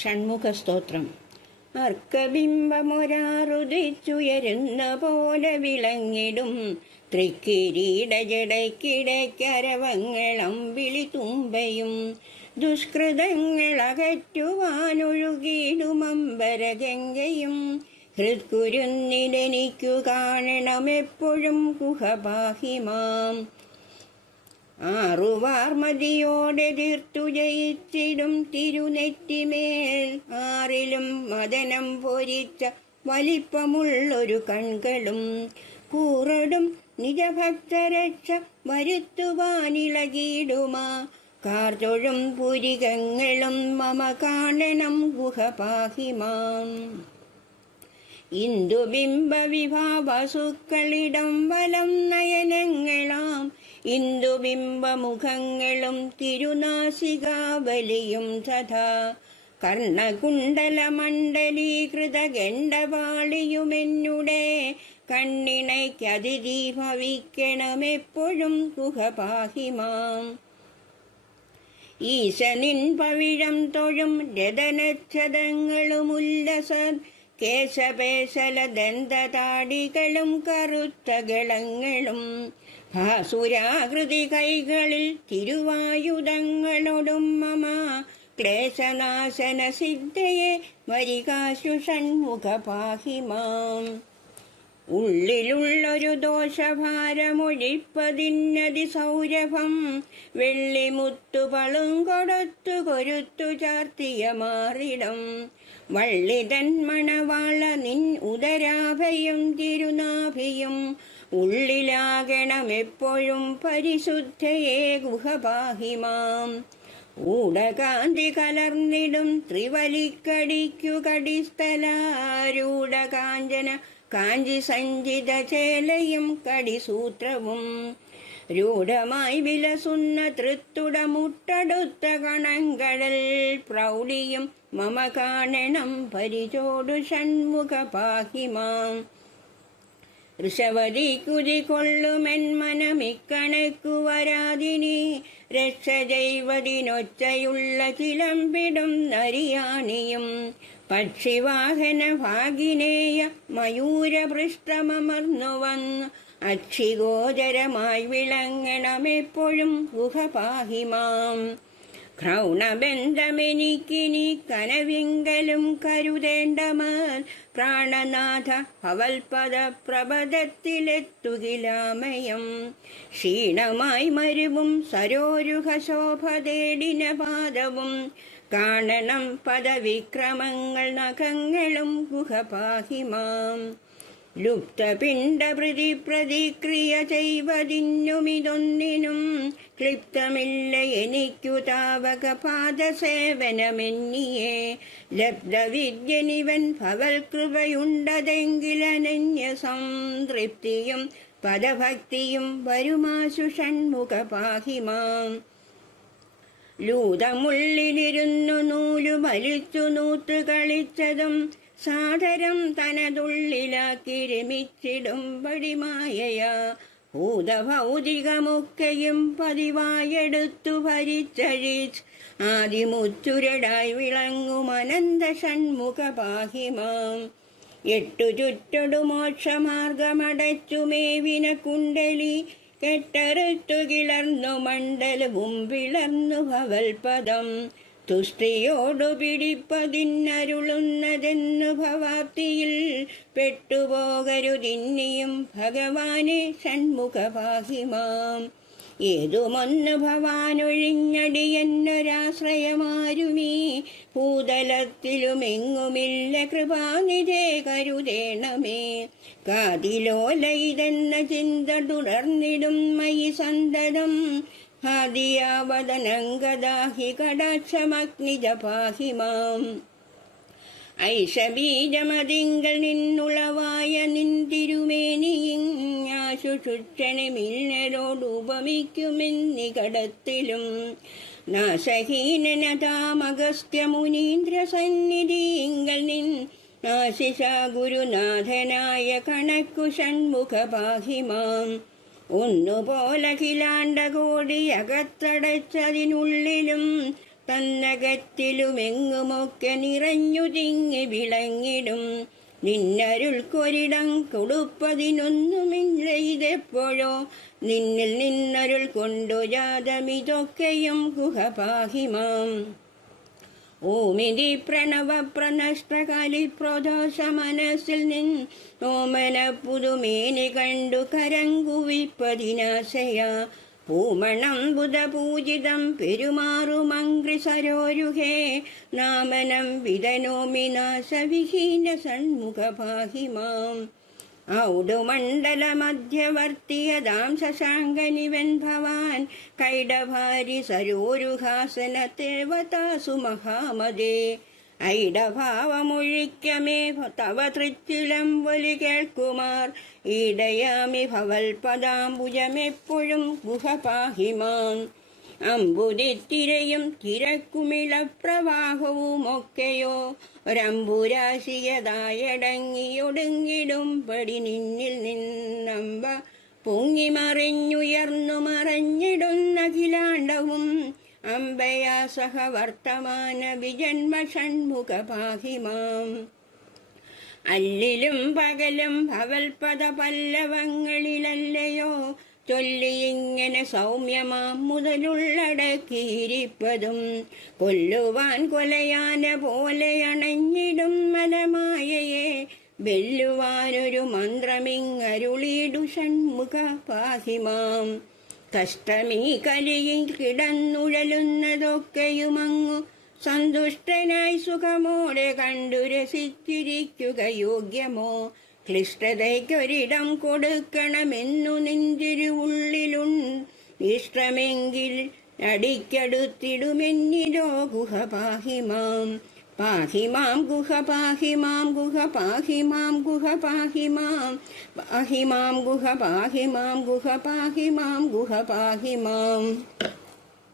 ഷൺമുഖസ്തോത്രം. അർക്കബിംബമൊരാറുദിച്ചുയരുന്ന പോലെ വിളങ്ങിടും തൃക്കിരീട ജടയ്ക്കിടയ്ക്കരവങ്ങളും വിളിത്തുമ്പയും ദുഷ്കൃതങ്ങളകറ്റുവാനൊഴുകിയിടുമമ്പരഗംഗയും ഹൃത്കുരുന്നിലെനിക്കു കാണണമെപ്പോഴും കുഹപാഹിമാം. ആറുവാർമതിയോടെ തീർത്തു ജയിച്ചിടും തിരുനെറ്റിമേൽ ആറിലും മദനം പൊരിച്ച വലിപ്പമുള്ളൊരു കൺകളും കൂറടും നിജഭക്തരക്ഷ വരുത്തുവാനിളകിയിടുമാ കാർതൊഴും പുരികങ്ങളും മമ കാണണം ഗുഹപാഹിമാം. ഇന്ദുബിംബ വിഭാവസുക്കളിടം വലം നയനങ്ങളാം ഇന്ദുബിംബമുഖങ്ങളും തിരുനാസികാവലിയും തഥാ കർണകുണ്ടലമണ്ഡലീകൃത ഗണ്ഡപാളിയുമെന്നുടെ കണ്ണിണയ്ക്കതിഥി ഭവിക്കണമെപ്പോഴും ഗുഹപാഹിമാം. ഈശനിൻ പവിഴം തൊഴും രതനച്ഛതങ്ങളുമുല്ലസ കേശപേശല ദന്തതാടികളും കറുത്തകളങ്ങളും ഭാസുരാകൃതി കൈകളിൽ തിരുവായുധങ്ങളോടും മമ ക്ലേശനാശന സിദ്ധയെ വരികാശു ഷൺമുഖപാഹിമാം. ഉള്ളിലുള്ളൊരു ദോഷഭാരമൊഴിപ്പതിന്നതി സൗരഭം വെള്ളിമുത്തുപളും കൊടുത്തു കൊരുത്തു ചാർത്തിയ മാറിടം വള്ളിതൻ മണവാള നിൻ ഉദരാഭയും തിരുനാഭിയും ഉള്ളിലാകണമെപ്പോഴും പരിശുദ്ധയെ ഗുഹപാഹിമാം. ഊടകാന്തി കലർന്നിടും ത്രിവലിക്കടിക്കു കടിസ്ഥലാരൂഢ കാഞ്ചന കാഞ്ചി സഞ്ചിത ചേലയും കടിസൂത്രവും രൂഢമായി വിലസുന്ന തൃത്തുടമുട്ടടുത്ത കണങ്കടൽ പ്രൗഢിയും മമ കാണണം പരിചോടു ഷൺമുഖപാഹിമാം. ഋഷവതി കുതികൊള്ളുമെൻ മനമിക്കണക്കു വരാതിനി രക്ഷ ജൈവതിനൊച്ചയുള്ള ചിലമ്പിടും നരിയാണിയും പക്ഷിവാഹന ഭാഗിനേയ മയൂരപൃഷ്ഠമർന്നു വന്ന് അക്ഷിഗോചരമായി വിളങ്ങണമെപ്പോഴും ഗുഹപാഹിമാം. ക്രൗണബന്ധമെനിക്കിനി കനവിങ്കലും കരുതേണ്ടമർ പ്രാണനാഥ ഭവൽപദ പ്രപദത്തിലെത്തുകിലാമയം ക്ഷീണമായി മരുവും സരോരുഹ ശോഭ തേടിന പാദവും കാണണം പദവിക്രമങ്ങൾ നഖങ്ങളും ഗുഹപാഹിമാം. ലുപ്തപിണ്ഡ പ്രതിക്രിയ ചെയ്വതിന്നുമിതൊന്നിനും ക്ലിപ്തമില്ല എനിക്കു താവക പാദസേവനമെന്നിയെ ലബ്ധവിദ്യനിവൻ ഭവൽ കൃപയുണ്ടതെങ്കിലനന്യ സംതൃപ്തിയും പദഭക്തിയും വരുമാശു ഷൺമുഖപാഹിമാം. ലൂതമുള്ളിലിരുന്നു നൂലു വലിച്ചു നൂത്ത് കളിച്ചതും സാദരം തനതുള്ളിലാക്കി രമിച്ചിടും പടിമായയാ ഭൂതഭൗതികമൊക്കെയും പതിവായെടുത്തു ഭരിച്ചഴിച്ച് ആദിമുച്ചുരടായി വിളങ്ങും അനന്ത ഷൺമുഖപാഹിമാം. എട്ടു ചുറ്റൊടു മോക്ഷമാർഗമടച്ചു മേവിന കുണ്ടലി കെട്ടറുത്തു കിളർന്നു മണ്ഡലവും പിളർന്നു ഭവൽപദം തുഷ്ടിയോടു പിടിപ്പതിന്നരുളുന്നതെന്നു ഭവാപ്തിയിൽ പെട്ടുപോകരുതിന്നിയും ഭഗവാനെ ഷൺമുഖപാഹിമാം. ഏതുമൊന്നു ഭവാനൊഴിഞ്ഞടിയെന്നൊരാശ്രയമാരുമീ ഭൂതലത്തിലുമെങ്ങുമില്ല കൃപാനിധേ കരുതേണമേ. കാതിലോല ഇതെന്ന ചിന്ത തുടർന്നിടും മയി സന്തതം ഹാദിയാവദനങ്കദാഹി കടാക്ഷമഗ്നിജപാഹിമാം. ഐഷബീജമതിങ്കൽ നിന്നുളവായ നിൻ തിരുമേനിയാശു ശുക്ഷണമില്ലരോടുപമിക്കുമെന്നികടത്തിലും നാശഹീനനതാമഗസ്ത്യമുനീന്ദ്ര സന്നിധിങ്കൽ നിൻ ആശിഷ ഗുരുനാഥനായ കണക്കു ഷൺമുഖപാഹിമാം. ഒന്നുപോലഖിലാണ്ട കോടി അകത്തടച്ചതിനുള്ളിലും തന്നകത്തിലുമെങ്ങുമൊക്കെ നിറഞ്ഞു തിങ്ങി വിളങ്ങിടും. നിന്നരുൾക്കൊരിടം കൊടുപ്പതിനൊന്നുമില്ല ഇതെപ്പോഴോ, നിന്നിൽ നിന്നരുൾ കൊണ്ടു ജാതമിതൊക്കെയും ഗുഹ പാഹിമാം. ഓമിതി പ്രണവ പ്രനഷ്ടകാലി പ്രദോഷ മനസ്സിൽ ഓമന പുതുമേനി കണ്ടു കരങ്കുവിപ്പതിനാശയ. പൂമണം ബുധപൂജിതം പെരുമാറുമംഗ്രി സരോരുഹേ, നാമനം വിതനോമി നാശവിഹീന ഷൺമുഖ പാഹിമാം. ഔഡുമണ്ഡല മധ്യവർത്തിയതാം ശശാങ്കനിവൻ ഭവാൻ, കൈഡഭാരി സരോരുഹാസനത്തേവതാസു മഹാമതേ. ഐഡഭാവമൊഴിക്കമേ തവ തൃച്ചിലംബൊലി കേൾക്കുമാർ, ഈടയാമി ഭവൽപദാംബുജമെപ്പോഴും ഗുഹ പാഹിമാം. അമ്പുതിത്തിരയും തിരക്കുമിളപ്രവാഹവുമൊക്കെയോ ഒരമ്പുരാശിയതായടങ്ങിയൊടുങ്ങിടും പടി നിന്നിൽ നിന്നമ്പ പൊങ്ങിമറിഞ്ഞുയർന്നു മറഞ്ഞിടുന്നഖിലാണ്ടവും. അമ്പയാ സഹ വർത്തമാന വിജന്മ ഷൺമുഖ പാഹിമാം. അല്ലിലും പകലും ഭവൽപദ പല്ലവങ്ങളിലല്ലയോ ചൊല്ലിയിങ്ങനെ സൗമ്യമാം മുതലുള്ളടക്കിയിരിപ്പതും. കൊല്ലുവാൻ കൊലയാന പോലെ അണഞ്ഞിടും മലമായയെ, വെല്ലുവാനൊരു മന്ത്രമിങ്ങരുളിടു ഷൺമുഖ പാഹിമാം. കഷ്ടമീ കലിയിൽ കിടന്നുഴലുന്നതൊക്കെയുമങ്ങു സന്തുഷ്ടനായി സുഖമോടെ കണ്ടു രസിച്ചിരിക്കുക യോഗ്യമോ? ക്ലിഷ്ടതയ്ക്കൊരിടം കൊടുക്കണമെന്നു നെഞ്ചിരുവുള്ളിലുണ്ട്, ഇഷ്ടമെങ്കിൽ അടിക്കടുത്തിടുമെന്നിലോ ഗുഹ പാഹിമാം. പാഹിമാം ഗുഹ പാഹിമാം ഗുഹ പാഹിമാം ഗുഹ പാഹിമാം പാഹിമാം ഗുഹ പാഹിമാം ഗുഹ പാഹിമാം ഗുഹ പാഹിമാം.